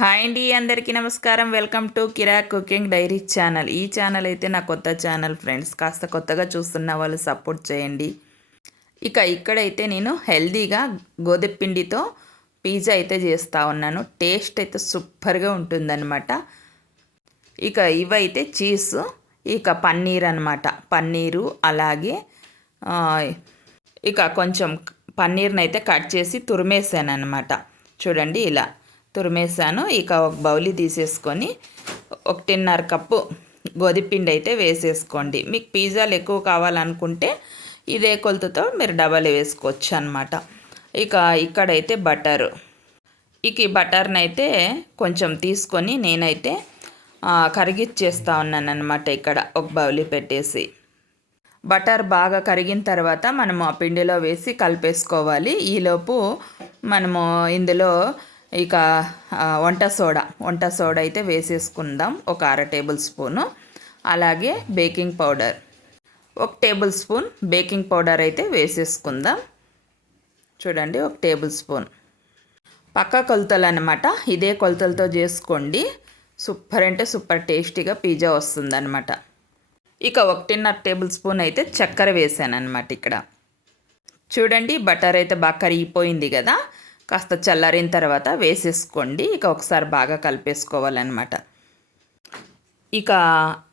Hi అండి, అందరికీ నమస్కారం. Welcome to Kirak cooking diary channel. ఈ ఛానల్ అయితే నా కొత్త ఛానల్ ఫ్రెండ్స్. కాస్త కొత్తగా చూస్తున్న వాళ్ళు సపోర్ట్ చేయండి. ఇక్కడైతే నేను హెల్దీగా గోధుమ పిండితో పిజ్జా అయితే చేస్తూ ఉన్నాను. టేస్ట్ అయితే సూపర్గా ఉంటుందన్నమాట. ఇవైతే చీజ్, పన్నీర్ అనమాట. పన్నీరు అలాగే కొంచెం పన్నీర్ని అయితే కట్ చేసి తురిమేసాను అనమాట. చూడండి, ఇలా తురిమేసాను. ఒక బౌలి తీసేసుకొని 1.5 కప్పు గోధుమపిండి అయితే వేసేసుకోండి. మీకు పిజ్జాలు ఎక్కువ కావాలనుకుంటే ఇదే కొలతతో మీరు డబల్ వేసుకోవచ్చు అనమాట. ఇక్కడైతే బటరు. ఈ బటర్ని అయితే కొంచెం తీసుకొని నేనైతే కరిగిచ్చేస్తూ ఉన్నాను అనమాట. ఇక్కడ ఒక బౌలి పెట్టేసి బటర్ బాగా కరిగిన తర్వాత మనము ఆ పిండిలో వేసి కలిపేసుకోవాలి. ఈలోపు మనము ఇందులో వంట సోడా అయితే వేసేసుకుందాం. ఒక 1/2 టేబుల్ స్పూను. అలాగే baking powder 1 table spoon baking powder అయితే వేసేసుకుందాం. చూడండి, 1 టేబుల్ స్పూన్. పక్క కొలతలు అనమాట. ఇదే కొలతలతో చేసుకోండి. సూపర్ అంటే సూపర్ టేస్టీగా పిజ్జా వస్తుందన్నమాట. 1.5 టేబుల్ స్పూన్ అయితే చక్కెర వేసాను అనమాట. ఇక్కడ చూడండి, బటర్ అయితే బాగా కరిగిపోయింది కదా. కాస్త చల్లారిన తర్వాత వేసేసుకోండి. ఒకసారి బాగా కలిపేసుకోవాలన్నమాట.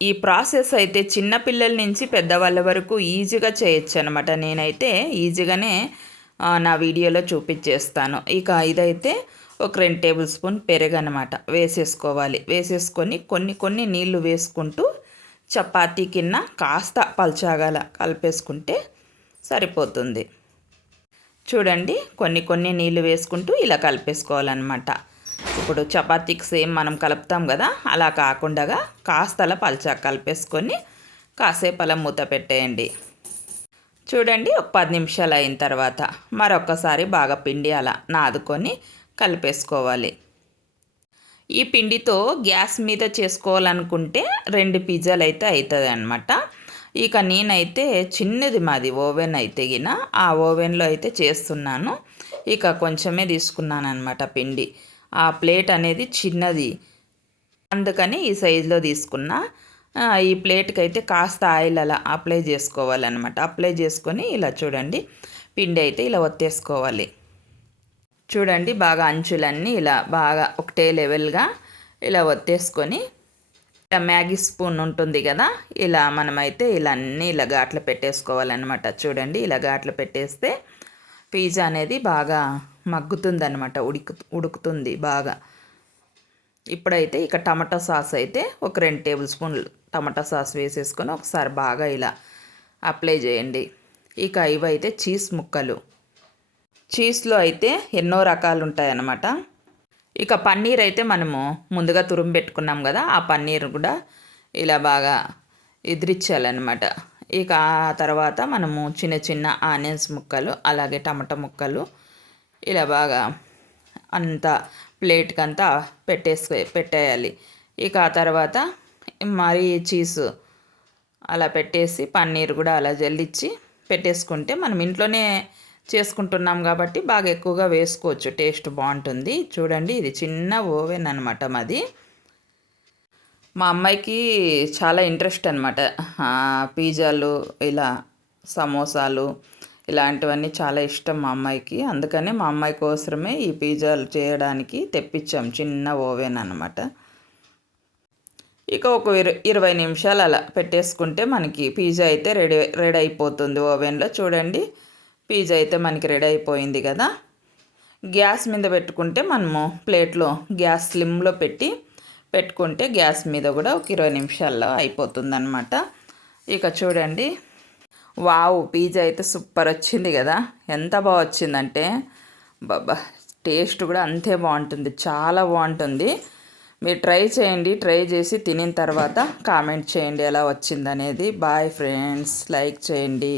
ఈ ప్రాసెస్ అయితే చిన్నపిల్లల నుంచి పెద్దవాళ్ళ వరకు ఈజీగా చేయొచ్చు అనమాట. నేనైతే ఈజీగానే నా వీడియోలో చూపించేస్తాను. ఇదైతే ఒక 2 టేబుల్ స్పూన్ పెరుగు అనమాట వేసేసుకోవాలి. వేసేసుకొని కొన్ని నీళ్లు వేసుకుంటూ చపాతీ కింద కాస్త పల్చాగల కలిపేసుకుంటే సరిపోతుంది. చూడండి, కొన్ని నీళ్ళు వేసుకుంటూ ఇలా కలిపేసుకోవాలన్నమాట. ఇప్పుడు చపాతీకి సేమ్ మనం కలుపుతాం కదా, అలా కాకుండా కాస్త అలా పల్చా కలిపేసుకొని కాసేపు అలా మూత పెట్టేయండి. చూడండి, ఒక 10 నిమిషాలు అయిన తర్వాత మరొకసారి బాగా పిండి అలా నాదుకొని కలిపేసుకోవాలి. ఈ పిండితో గ్యాస్ మీద చేసుకోవాలనుకుంటే 2 పిజ్జాలు అయితే అవుతుంది అన్నమాట. నేనైతే చిన్నది మాది ఓవెన్ అయితే ఆ ఓవెన్లో అయితే చేస్తున్నాను. కొంచెమే తీసుకున్నాను అనమాట పిండి. ఆ ప్లేట్ అనేది చిన్నది, అందుకని ఈ సైజులో తీసుకున్నా. ఈ ప్లేట్కి అయితే కాస్త ఆయిల్ అలా అప్లై చేసుకోవాలన్నమాట. అప్లై చేసుకొని ఇలా చూడండి, పిండి అయితే ఇలా ఒత్తేసుకోవాలి. చూడండి, బాగా అంచులన్నీ ఇలా బాగా ఒకటే లెవెల్గా ఇలా ఒత్తేసుకొని మ్యాగీ స్పూన్ ఉంటుంది కదా, ఇలా మనమైతే ఇలా అన్నీ ఇలా ఘాట్లు పెట్టేసుకోవాలన్నమాట. చూడండి, ఇలా ఘాట్లు పెట్టేస్తే పిజ్జా అనేది బాగా మగ్గుతుందన్నమాట, ఉడుకుతుంది బాగా. ఇప్పుడైతే టమాటా సాస్ అయితే ఒక 2 టేబుల్ స్పూన్లు టమాటా సాస్ వేసేసుకొని ఒకసారి బాగా ఇలా అప్లై చేయండి. ఇవైతే చీజ్ ముక్కలు. చీజ్లో అయితే ఎన్నో రకాలు ఉంటాయన్నమాట. పన్నీర్ అయితే మనము ముందుగా తురుము పెట్టుకున్నాం కదా, ఆ పన్నీర్ కూడా ఇలా బాగా ఎదిరించాలన్నమాట. ఆ తర్వాత మనము చిన్న ఆనియన్స్ ముక్కలు అలాగే టమాటా ముక్కలు ఇలా బాగా అంతా ప్లేట్కి అంతా పెట్టేయాలి. ఆ తర్వాత మరీ చీజ్ అలా పెట్టేసి పన్నీర్ కూడా అలా జల్లించి పెట్టేసుకుంటే మనం ఇంట్లోనే చేసుకుంటున్నాం కాబట్టి బాగా ఎక్కువగా వేసుకోవచ్చు, టేస్ట్ బాగుంటుంది. చూడండి, ఇది చిన్న ఓవెన్ అనమాట మాది. మా అమ్మాయికి చాలా ఇంట్రెస్ట్ అనమాట. పిజ్జాలు ఇలా సమోసాలు ఇలాంటివన్నీ చాలా ఇష్టం మా అమ్మాయికి. అందుకనే మా అమ్మాయి కోసమే ఈ పిజ్జాలు చేయడానికి తెప్పించాం చిన్న ఓవెన్ అనమాట. ఒక 20 నిమిషాలు అలా పెట్టేసుకుంటే మనకి పిజ్జా అయితే రెడీ అయిపోతుంది ఓవెన్లో. చూడండి, పిజ్జా అయితే మనకి రెడీ అయిపోయింది కదా. గ్యాస్ మీద పెట్టుకుంటే మనము ప్లేట్లో గ్యాస్ స్లిమ్లో పెట్టుకుంటే గ్యాస్ మీద కూడా ఒక 20 నిమిషాల్లో అయిపోతుందన్నమాట. చూడండి, వావ్, పిజ్జా అయితే సూపర్ వచ్చింది కదా. ఎంత బాగా వచ్చిందంటే బాబా, టేస్ట్ కూడా అంతే బాగుంటుంది, చాలా బాగుంటుంది. మీరు ట్రై చేయండి. ట్రై చేసి తినిన తర్వాత కామెంట్ చేయండి ఎలా వచ్చిందనేది. బాయ్ ఫ్రెండ్స్, లైక్ చేయండి.